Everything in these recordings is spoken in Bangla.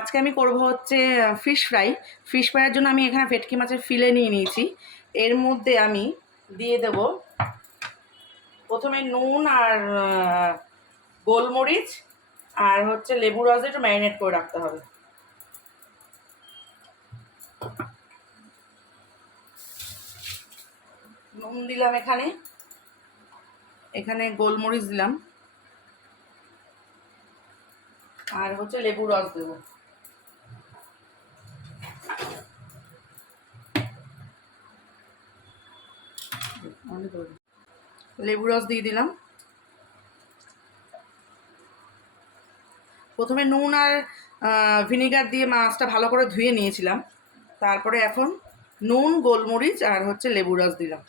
আজকে আমি করব হচ্ছে ফিশ ফ্রাই ফিশ ফ্রাইয়ের জন্য আমি এখানে ভেটকি মাছের ফিলে নিয়ে নিয়েছি। এর মধ্যে আমি দিয়ে দেব প্রথমে নুন আর গোলমরিচ আর হচ্ছে লেবু রস একটু ম্যারিনেট করে রাখতে হবে। নুন দিলাম এখানে। এখানে গোলমরিচ দিলাম। আর হচ্ছে লেবু রস দেবো। লেবু রস দিয়ে দিলাম। প্রথমে নুন আর ভিনিগার দিয়ে মাছটা ভালো করে ধুয়ে নিয়েছিলাম। তারপরে এখন নুন, গোলমরিচ আর হচ্ছে লেবু রস দিলাম।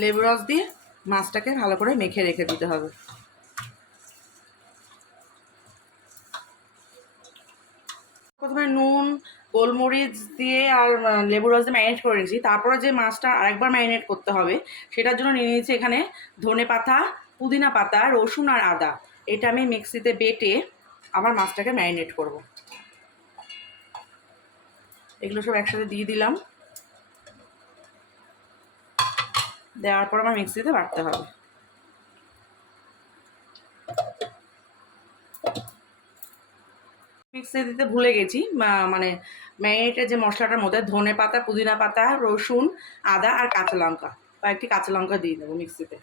লেবু রস দিয়ে মাছটাকে ভালো করে মেখে রেখে দিতে হবে। প্রথমে নুন গোলমরিচ দিয়ে আর লেবু রস দিয়ে ম্যারিনেট করে নিয়েছি তারপরে যে মাছটা আরেকবার ম্যারিনেট করতে হবে, সেটার জন্য নিয়ে নিয়েছি এখানে ধনে পাতা, পুদিনা পাতা, রসুন আর আদা। এটা আমি মিক্সিতে বেটে আবার মাছটাকে ম্যারিনেট করব। এগুলো সব একসাথে দিয়ে দিলাম। দেওয়ার পর আমার মিক্সিতে বাটতে হবে। মিক্সি দিতে ভুলে গেছি মানে ম্যারিনেটের যে মশলাটার মধ্যে ধনে পাতা, পুদিনা পাতা, রসুন, আদা আর কাঁচা লঙ্কা। কয়েকটি কাঁচা লঙ্কা দিয়ে দেবো মিক্সিতে।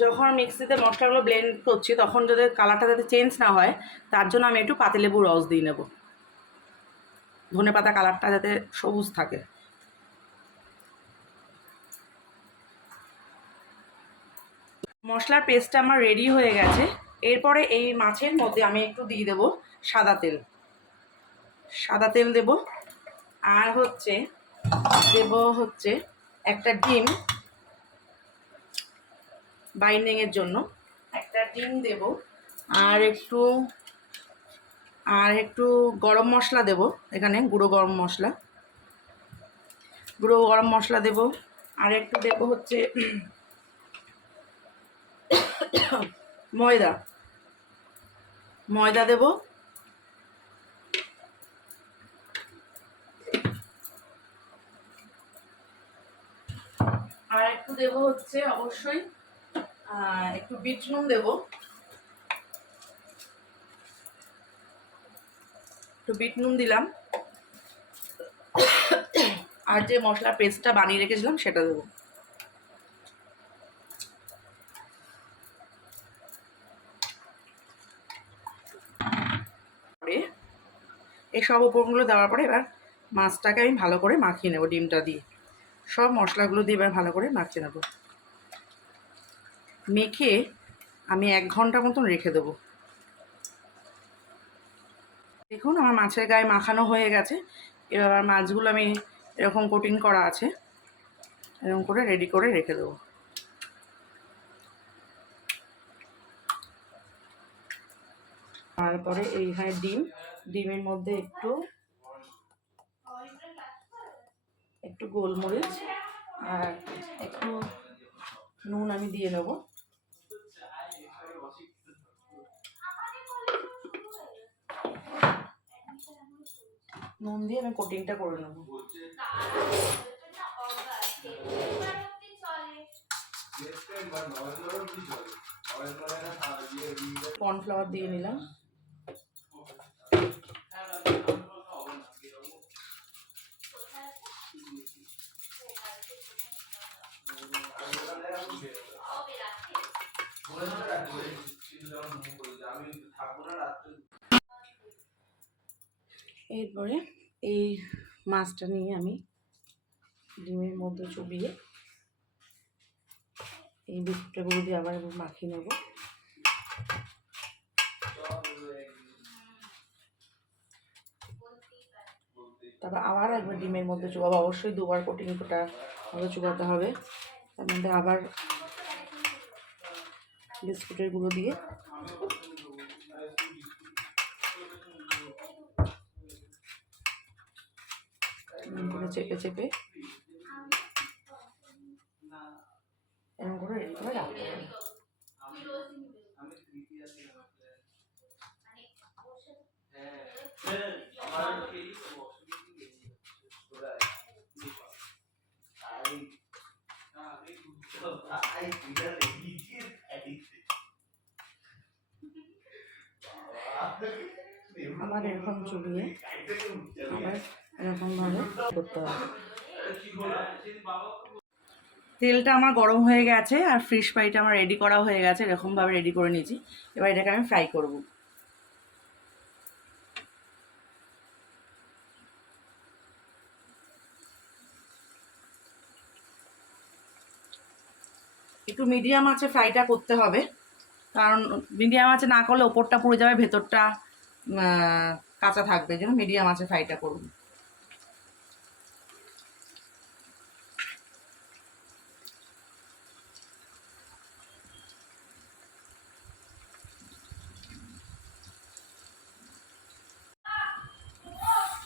যখন মিক্সিতে মশলাগুলো ব্লেন্ড করছি, তখন যদি কালারটা যাতে চেঞ্জ না হয়, তার জন্য আমি একটু পাতিলেবু রস দিয়ে নেব। ধনে পাতা কালারটা যাতে সবুজ থাকে। মশলার পেস্টটা আমার রেডি হয়ে গেছে। এরপরে এই মাছের মধ্যে আমি একটু দিয়ে দেব সাদা তেল। সাদা তেল দেব। আর হচ্ছে দেব হচ্ছে একটা ডিম বাইন্ডিংয়ের জন্য। একটা ডিম দেব। আর একটু আর একটু গরম মশলা দেব এখানে, গুঁড়ো গরম মশলা। গুঁড়ো গরম মশলা দেব। আর একটু দেব হচ্ছে ময়দা। ময়দা দেব। আর একটু দেব হচ্ছে অবশ্যই একটু বিট নুন দেব। একটু বিট নুন দিলাম। আর যে মশলা পেস্টটা বানিয়ে রেখেছিলাম সেটা দেবো পরে এই সব উপকরণগুলো দেওয়ার পরে এবার মাছটাকে আমি ভালো করে মাখিয়ে নেব, ডিমটা দিয়ে। সব মশলাগুলো দিয়ে এবার ভালো করে মাখিয়ে নেব। মেখে আমি এক ঘণ্টা মতন রেখে দেবো। দেখুন আমার মাছের গায়ে মাখানো হয়ে গেছে। এবার মাছগুলো আমি এরকম কোটিং করা আছে। এরকম করে রেডি করে রেখে দেবো। তারপরে এইখানে ডিম ডিমের মধ্যে একটু একটু গোলমরিচ আর একটু নুন আমি দিয়ে নেব নুন দিয়ে আমি কোটিংটা করে নেব। কর্নফ্লাওয়ার দিয়ে নিলাম। এরপরে এই মাছটা নিয়ে আমি ডিমের মধ্যে চুবিয়ে এই বিস্কুটগুলো দিয়ে আবার মাখিয়ে নেব। তারপর আবার একবার ডিমের মধ্যে চুবাবো। অবশ্যই দুবার কোটিং কোটা মধ্যে চুবাতে হবে। তার মধ্যে আবার বিস্কুটের গুঁড়ো দিয়ে করে চেপে চেপে। এরকম করে রেডি করে রাখতে হ্যাঁ, আবার এরকম চুলিয়ে আবার করতে তেলটা আমার গরম হয়ে গেছে আর ফিশ ফ্রাইটা আমার রেডি করা হয়ে গেছে, এরকমভাবে রেডি করে নিয়েছি। এবার এটাকে আমি ফ্রাই করব। একটু মিডিয়াম আছে ফ্রাইটা করতে হবে, কারণ মিডিয়াম আছে না করলে ওপরটা পুড়ে যাবে, ভেতরটা কাঁচা থাকবে জন্য মিডিয়াম আছে ফ্রাইটা করুন।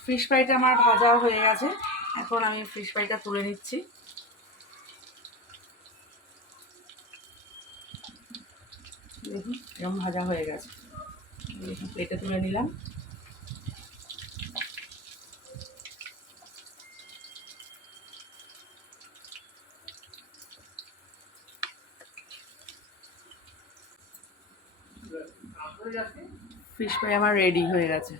ফিশ ফ্রাইটা আমার ভাজা হয়ে গেছে। এখন আমি ফিশ ফ্রাইটা তুলে নিচ্ছি। দেখুন, এরকম ভাজা হয়ে গেছে। প্লেটে তুলে নিলাম। ফিশ ফ্রাই আমার রেডি হয়ে গেছে।